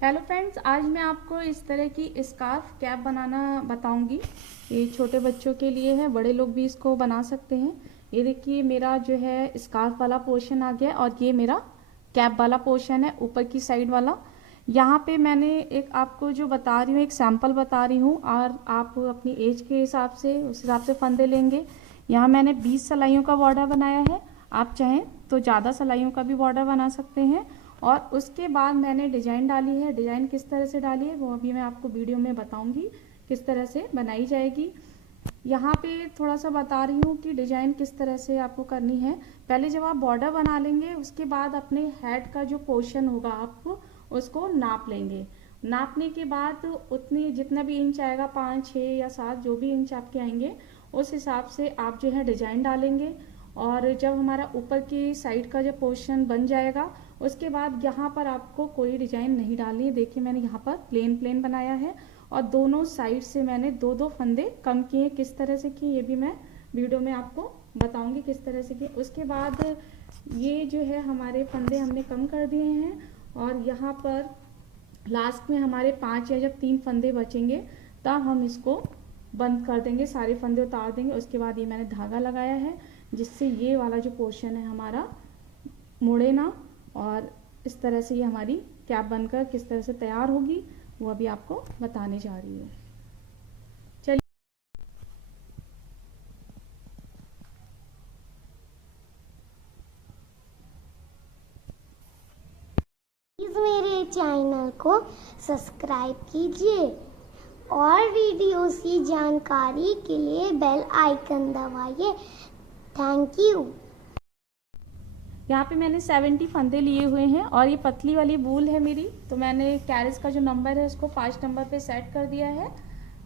Hello friends, आज मैं आपको इस तरह की स्कार्फ कैप बनाना बताऊंगी। ये छोटे बच्चों के लिए है, बड़े लोग भी इसको बना सकते हैं। ये देखिए, मेरा जो है स्कार्फ वाला पोर्शन आ गया और ये मेरा कैप वाला पोर्शन है, ऊपर की साइड वाला। यहाँ पे मैंने एक आपको जो बता रही हूँ, एक सैंपल बता रही हूँ, और आप अपनी एज के हिसाब से उस हिसाब से फंदे लेंगे। यहाँ मैंने 20 सिलाइयों का बॉर्डर बनाया है। आप चाहें तो ज़्यादा सिलाइयों का भी बॉर्डर बना सकते हैं। और उसके बाद मैंने डिजाइन डाली है। डिजाइन किस तरह से डाली है वो अभी मैं आपको वीडियो में बताऊंगी किस तरह से बनाई जाएगी। यहाँ पे थोड़ा सा बता रही हूँ कि डिजाइन किस तरह से आपको करनी है। पहले जब आप बॉर्डर बना लेंगे, उसके बाद अपने हेड का जो पोर्शन होगा आप उसको नाप लेंगे। नापने के बाद उतनी जितना भी इंच आएगा, 5, 6 या 7 जो भी इंच आपके आएंगे, उस हिसाब से आप जो है डिजाइन डालेंगे। और जब हमारा ऊपर की साइड का जो पोर्शन बन जाएगा, उसके बाद यहाँ पर आपको कोई डिजाइन नहीं डालनी है। देखिए, मैंने यहाँ पर प्लेन प्लेन बनाया है और दोनों साइड से मैंने दो दो फंदे कम किए। किस तरह से किए ये भी मैं वीडियो में आपको बताऊंगी किस तरह से किए। उसके बाद ये जो है हमारे फंदे हमने कम कर दिए हैं, और यहाँ पर लास्ट में हमारे 5 या जब 3 फंदे बचेंगे, तब हम इसको बंद कर देंगे, सारे फंदे उतार देंगे। उसके बाद ये मैंने धागा लगाया है, जिससे ये वाला जो पोर्शन है हमारा मुड़े ना। और इस तरह से ये हमारी कैप बनकर किस तरह से तैयार होगी वो अभी आपको बताने जा रही हूँ। चलिए, प्लीज मेरे चैनल को सब्सक्राइब कीजिए और वीडियोस की जानकारी के लिए बेल आइकन दबाइए। Thank you. यहाँ पे मैंने 70 फंदे लिए हुए हैं और ये पतली वाली बूल है मेरी, तो मैंने कैरिज का जो नंबर है उसको 5 नंबर पे सेट कर दिया है।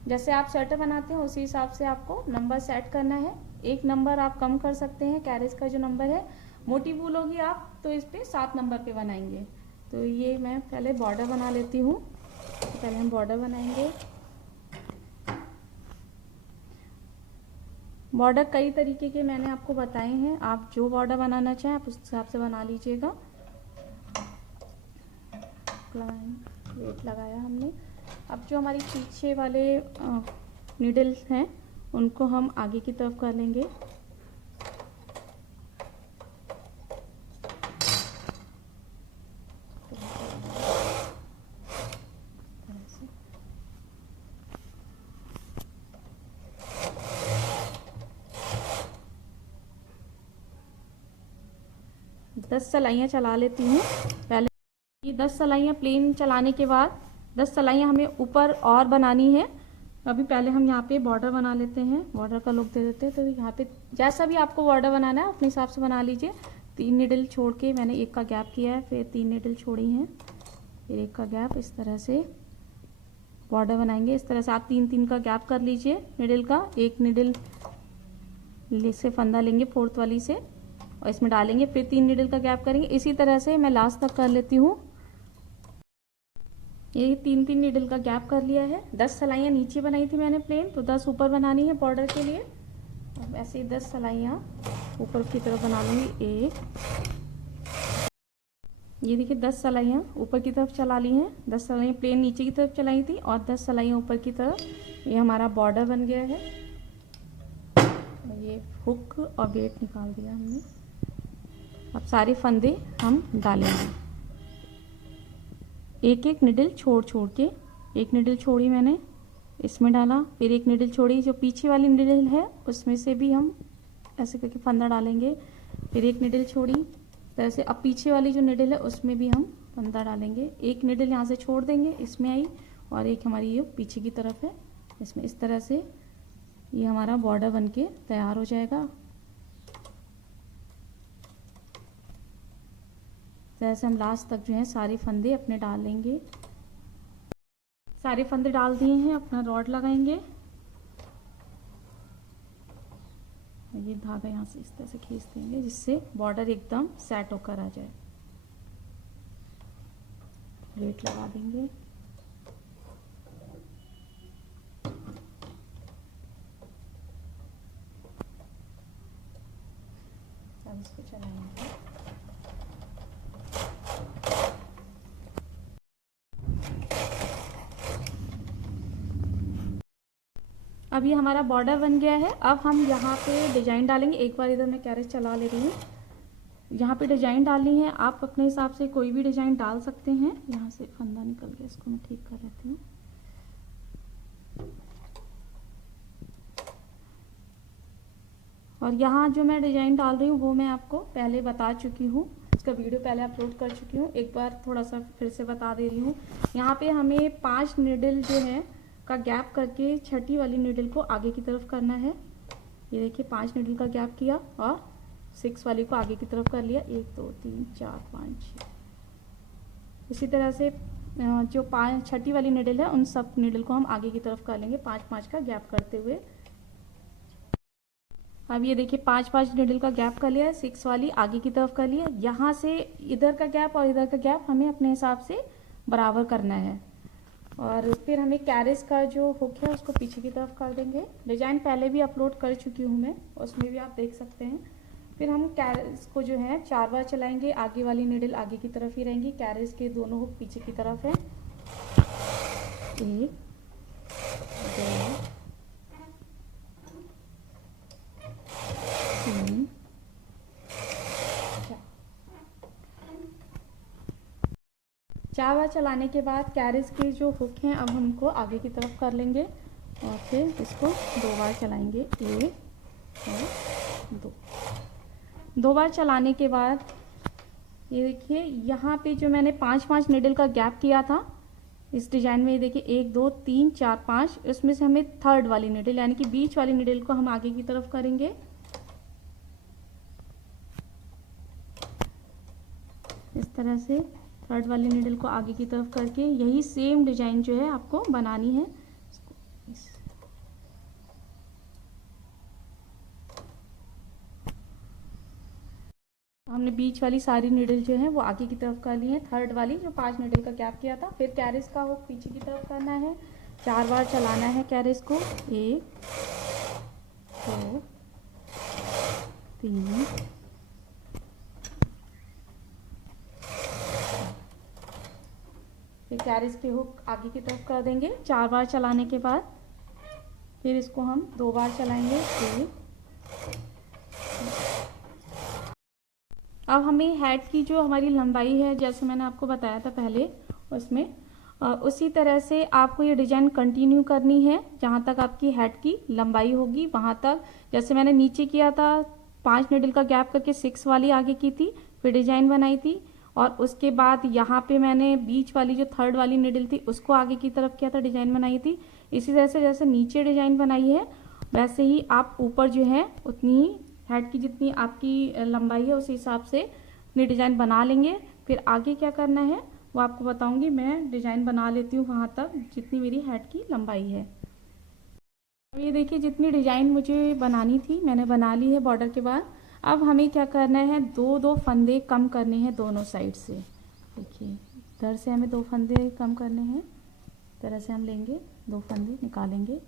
जैसे आप स्वेटर बनाते हैं उसी हिसाब से आपको नंबर सेट करना है। एक नंबर आप कम कर सकते हैं, कैरिज का जो नंबर है। मोटी बूल होगी आप तो इस पे 7 नंबर पे बनाएंगे। तो ये मैं पहले बॉर्डर बना लेती हूँ। पहले हम बॉर्डर बनाएंगे। बॉर्डर कई तरीके के मैंने आपको बताए हैं, आप जो बॉर्डर बनाना चाहें आप उस हिसाब से बना लीजिएगा। वेट लगाया हमने। अब जो हमारी पीछे वाले नीडल्स हैं उनको हम आगे की तरफ कर लेंगे। 10 सिलाइयाँ चला लेती हूँ पहले। ये 10 सिलाइयाँ प्लेन चलाने के बाद 10 सिलाइयाँ हमें ऊपर और बनानी है। अभी पहले हम यहाँ पे बॉर्डर बना लेते हैं, बॉर्डर का लुक दे देते हैं। तो यहाँ पे जैसा भी आपको बॉर्डर बनाना है अपने हिसाब से बना लीजिए। 3 निडल छोड़ के मैंने एक का गैप किया है, फिर 3 निडल छोड़ी हैं, फिर एक का गैप। इस तरह से बॉर्डर बनाएंगे। इस तरह से आप 3-3 का गैप कर लीजिए निडल का। एक निडल से फंदा लेंगे 4th वाली से और इसमें डालेंगे, फिर 3 निडल का गैप करेंगे। इसी तरह से मैं लास्ट तक कर लेती हूँ। ये 3-3 निडल का गैप कर लिया है। 10 सिलाइयाँ नीचे बनाई थी मैंने प्लेन, तो 10 ऊपर बनानी है बॉर्डर के लिए। अब ऐसे ही 10 सिलाइयाँ ऊपर की तरफ बना लूँगी। एक, ये देखिए 10 सिलाइयाँ ऊपर की तरफ चला ली हैं। 10 सिलाइयाँ प्लेन नीचे की तरफ चलाई थी और 10 सिलाइयाँ ऊपर की तरफ। ये हमारा बॉर्डर बन गया है। ये हुक और वेट निकाल दिया हमने। अब सारे फंदे हम डालेंगे, एक एक निडल छोड़ छोड़ के। एक निडल छोड़ी मैंने, इसमें डाला, फिर एक निडल छोड़ी जो पीछे वाली निडल है उसमें से भी हम ऐसे करके फंदा डालेंगे। फिर एक निडल छोड़ी तरह से, अब पीछे वाली जो निडल है उसमें भी हम फंदा डालेंगे। एक निडल यहाँ से छोड़ देंगे, इसमें आई, और एक हमारी ये पीछे की तरफ है इसमें। इस तरह से ये हमारा बॉर्डर बन के तैयार हो जाएगा। जैसे हम लास्ट तक जो है सारे फंदे अपने डाल लेंगे। सारे फंदे डाल दिए हैं, अपना रॉड लगाएंगे। ये धागा यहाँ से इस तरह से खींच देंगे जिससे बॉर्डर एकदम सेट होकर आ जाए। वेट लगा देंगे। अब इसको चलाएंगे। अब ये हमारा बॉर्डर बन गया है। अब हम यहाँ पे डिजाइन डालेंगे। एक बार इधर मैं कैरेज चला ले रही हूँ। यहाँ पे डिजाइन डालनी है, आप अपने हिसाब से कोई भी डिजाइन डाल सकते हैं। यहाँ से फंदा निकल गया, इसको मैं ठीक कर लेती हूँ। और यहाँ जो मैं डिजाइन डाल रही हूँ वो मैं आपको पहले बता चुकी हूँ, इसका वीडियो पहले अपलोड कर चुकी हूँ। एक बार थोड़ा सा फिर से बता दे रही हूँ। यहाँ पे हमें 5 नीडल जो है का गैप करके छठी वाली नीडल को आगे की तरफ करना है। ये देखिए 5 नीडल का गैप किया और 6 वाली को आगे की तरफ कर लिया। 1 2 3 4 5 6। इसी तरह से जो छठी वाली नीडल है उन सब नीडल को हम आगे की तरफ कर लेंगे 5-5 का गैप करते हुए। अब ये देखिए 5-5 नीडल का गैप कर लिया है, 6 वाली आगे की तरफ कर लिया। यहाँ से इधर का गैप और इधर का गैप हमें अपने हिसाब से बराबर करना है। और फिर हमें कैरेज का जो हुक है उसको पीछे की तरफ कर देंगे। डिजाइन पहले भी अपलोड कर चुकी हूँ मैं, उसमें भी आप देख सकते हैं। फिर हम कैरेज को जो है 4 बार चलाएंगे। आगे वाली नीडल आगे की तरफ ही रहेंगी, कैरेज के दोनों हुक पीछे की तरफ है। 1 2 3 4 बार चलाने के बाद कैरेज के जो हुक हैं अब हमको आगे की तरफ कर लेंगे और फिर इसको 2 बार चलाएंगे। 1 और 2 बार चलाने के बाद ये देखिए यहाँ पे जो मैंने 5-5 नीडल का गैप किया था इस डिजाइन में, ये देखिए 1 2 3 4 5, इसमें से हमें थर्ड वाली नीडल यानी कि बीच वाली नीडल को हम आगे की तरफ करेंगे। इस तरह से थर्ड वाली नीडल को आगे की तरफ करके यही सेम डिजाइन जो है आपको बनानी है। हमने बीच वाली सारी नीडल जो है वो आगे की तरफ कर ली है। थर्ड वाली जो 5 नीडल का गैप किया था, फिर कैरेज का हुक पीछे की तरफ करना है। 4 बार चलाना है कैरेज को। 1 2 3 फिर कैरेज के हुक आगे की तरफ कर देंगे 4 बार चलाने के बाद। फिर इसको हम 2 बार चलाएंगे। अब हमें हेड की जो हमारी लंबाई है, जैसे मैंने आपको बताया था पहले, उसमें उसी तरह से आपको ये डिजाइन कंटिन्यू करनी है जहाँ तक आपकी हेड की लंबाई होगी वहाँ तक। जैसे मैंने नीचे किया था 5 नीडल का गैप करके 6 वाली आगे की थी, फिर डिजाइन बनाई थी। और उसके बाद यहाँ पे मैंने बीच वाली जो थर्ड वाली नीडल थी उसको आगे की तरफ किया था, डिजाइन बनाई थी। इसी तरह से जैसे नीचे डिजाइन बनाई है वैसे ही आप ऊपर जो है उतनी ही हेड की जितनी आपकी लंबाई है उस हिसाब से अपनी डिजाइन बना लेंगे। फिर आगे क्या करना है वो आपको बताऊंगी। मैं डिजाइन बना लेती हूँ वहां तक जितनी मेरी हेड की लंबाई है। अब ये देखिए जितनी डिजाइन मुझे बनानी थी मैंने बना ली है बॉर्डर के बाद। अब हमें क्या करना है, 2-2 फंदे कम करने हैं दोनों साइड से। देखिए इधर से हमें 2 फंदे कम करने हैं। इस तरह से हम लेंगे, 2 फंदे निकालेंगे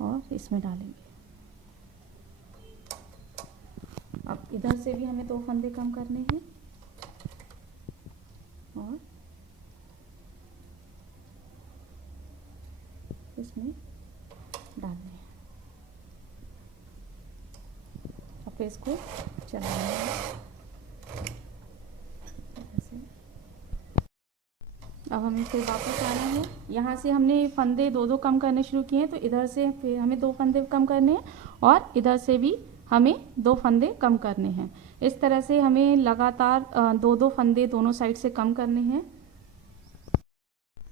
और इसमें डालेंगे। अब इधर से भी हमें 2 फंदे कम करने हैं और इसमें डालने हैं। अब इसको चलाना है। अब हमें फिर वापस आना है। यहाँ से हमने फंदे 2-2 कम करने शुरू किए हैं, तो इधर से फिर हमें 2 फंदे कम करने हैं और इधर से भी हमें 2 फंदे कम करने हैं। इस तरह से हमें लगातार 2-2 फंदे दोनों साइड से कम करने हैं।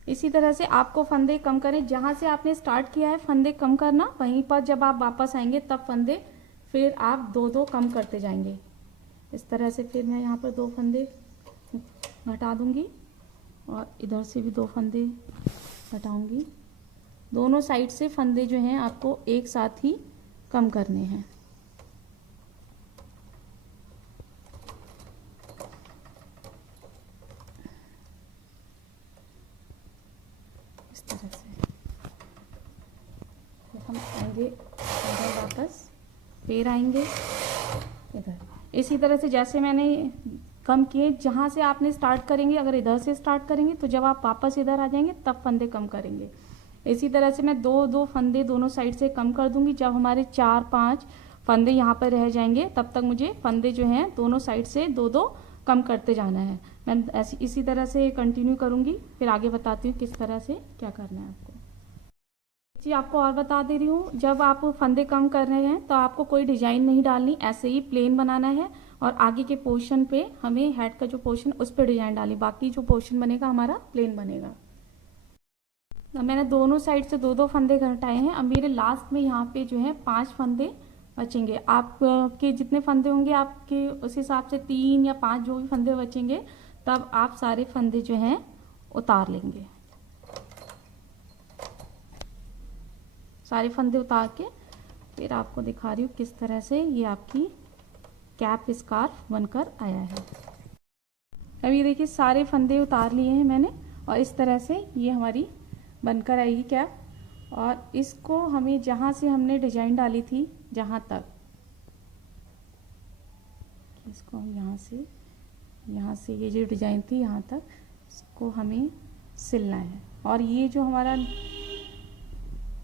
इसी तरह से आपको फंदे कम करें, जहाँ से आपने स्टार्ट किया है फंदे कम करना, वहीं पर जब आप वापस आएंगे तब फंदे फिर आप 2-2 कम करते जाएंगे। इस तरह से फिर मैं यहाँ पर 2 फंदे घटा दूंगी और इधर से भी 2 फंदे घटाऊंगी। दोनों साइड से फंदे जो हैं आपको एक साथ ही कम करने हैं। इस तरह से फिर हम आएंगे इधर वापस, फिर आएंगे इधर। इसी तरह से जैसे मैंने कम किए। जहाँ से आपने स्टार्ट करेंगे, अगर इधर से स्टार्ट करेंगे तो जब आप वापस इधर आ जाएंगे तब फंदे कम करेंगे। इसी तरह से मैं 2-2 फंदे दोनों साइड से कम कर दूंगी। जब हमारे 4-5 फंदे यहाँ पर रह जाएंगे तब तक मुझे फंदे जो हैं दोनों साइड से 2-2 कम करते जाना है। मैं ऐसी इसी तरह से कंटिन्यू करूँगी, फिर आगे बताती हूँ किस तरह से क्या करना है आपको। जी आपको और बता दे रही हूँ, जब आप फंदे कम कर रहे हैं तो आपको कोई डिजाइन नहीं डालनी, ऐसे ही प्लेन बनाना है। और आगे के पोर्शन पे हमें हेड का जो पोर्शन उस पर डिजाइन डाली, बाकी जो पोर्शन बनेगा हमारा प्लेन बनेगा। अब मैंने दोनों साइड से 2-2 फंदे घटाए हैं। अब मेरे लास्ट में यहाँ पे जो है 5 फंदे बचेंगे। आपके जितने फंदे होंगे आपके उस हिसाब से 3 या 5 जो भी फंदे बचेंगे, तब आप सारे फंदे जो हैं उतार लेंगे। सारे फंदे उतार के फिर आपको दिखा रही हूँ किस तरह से ये आपकी कैप स्कार्फ बनकर आया है। अब ये देखिए सारे फंदे उतार लिए हैं मैंने, और इस तरह से ये हमारी बनकर आएगी कैप। और इसको हमें जहाँ से हमने डिजाइन डाली थी, जहाँ तक, इसको हम यहाँ से ये जो डिजाइन थी यहाँ तक इसको हमें सिलना है। और ये जो हमारा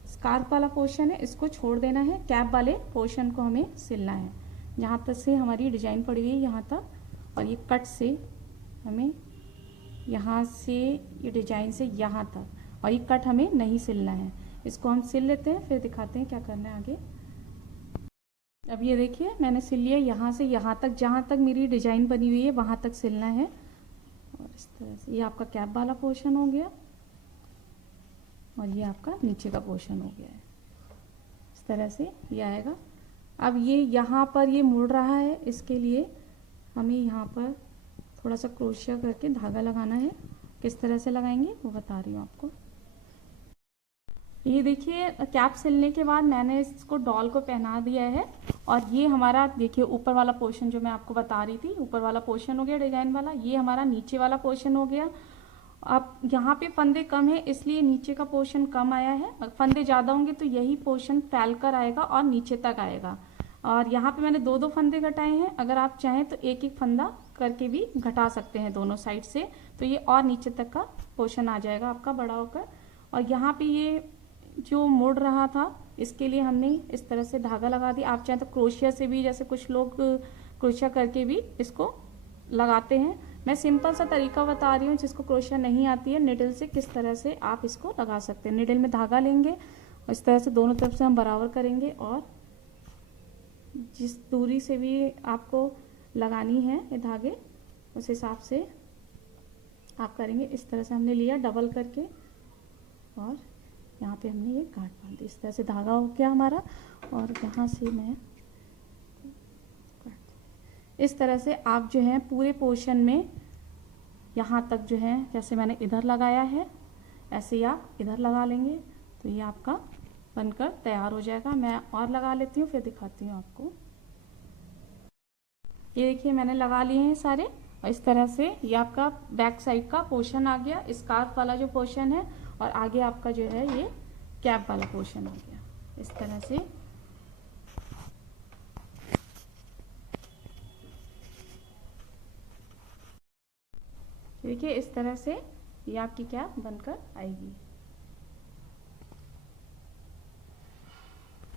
स्कार्फ वाला पोर्शन है इसको छोड़ देना है, कैप वाले पोर्शन को हमें सिलना है। यहाँ तक से हमारी डिजाइन पड़ी हुई है यहाँ तक, और ये कट से हमें यहाँ से ये डिजाइन से यहाँ तक, और ये कट हमें नहीं सिलना है। इसको हम सिल लेते हैं, फिर दिखाते हैं क्या करना है आगे। अब ये देखिए मैंने सिल लिया, यहाँ से यहाँ तक, जहाँ तक मेरी डिजाइन बनी हुई है वहाँ तक सिलना है। और इस तरह से ये आपका कैप वाला पोर्शन हो गया, और ये आपका नीचे का पोर्शन हो गया है। इस तरह से ये आएगा। अब ये यहाँ पर ये मुड़ रहा है, इसके लिए हमें यहाँ पर थोड़ा सा क्रोशिया करके धागा लगाना है। किस तरह से लगाएंगे वो बता रही हूँ आपको। ये देखिए कैप सिलने के बाद मैंने इसको डॉल को पहना दिया है, और ये हमारा देखिए ऊपर वाला पोर्शन जो मैं आपको बता रही थी, ऊपर वाला पोर्शन हो गया डिजाइन वाला। ये हमारा नीचे वाला पोर्शन हो गया। अब यहाँ पे फंदे कम है इसलिए नीचे का पोर्शन कम आया है। फंदे ज़्यादा होंगे तो यही पोर्शन फैल कर आएगा और नीचे तक आएगा। और यहाँ पे मैंने 2-2 फंदे घटाए हैं। अगर आप चाहें तो एक एक फंदा करके भी घटा सकते हैं दोनों साइड से, तो ये और नीचे तक का पोर्शन आ जाएगा आपका बड़ा होकर। और यहाँ पे ये जो मुड़ रहा था इसके लिए हमने इस तरह से धागा लगा दिया। आप चाहें तो क्रोशिया से भी, जैसे कुछ लोग क्रोशिया करके भी इसको लगाते हैं। मैं सिंपल सा तरीका बता रही हूँ, जिसको क्रोशिया नहीं आती है निडल से किस तरह से आप इसको लगा सकते हैं। निडल में धागा लेंगे और इस तरह से दोनों तरफ से हम बराबर करेंगे, और जिस दूरी से भी आपको लगानी है ये धागे उस हिसाब से आप करेंगे। इस तरह से हमने लिया डबल करके, और यहाँ पे हमने ये गांठ बांध दी। इस तरह से धागा हो गया हमारा, और यहाँ से मैं इस तरह से आप जो है पूरे पोर्शन में यहाँ तक जो है, जैसे मैंने इधर लगाया है ऐसे ही आप इधर लगा लेंगे तो ये आपका बनकर तैयार हो जाएगा। मैं और लगा लेती हूँ फिर दिखाती हूँ आपको। ये देखिए मैंने लगा लिए हैं सारे, और इस तरह से ये आपका बैक साइड का पोर्शन आ गया, स्कार्फ वाला जो पोर्शन है, और आगे आपका जो है ये कैप वाला पोर्शन आ गया। इस तरह से देखिए, इस तरह से ये आपकी कैप बनकर आएगी।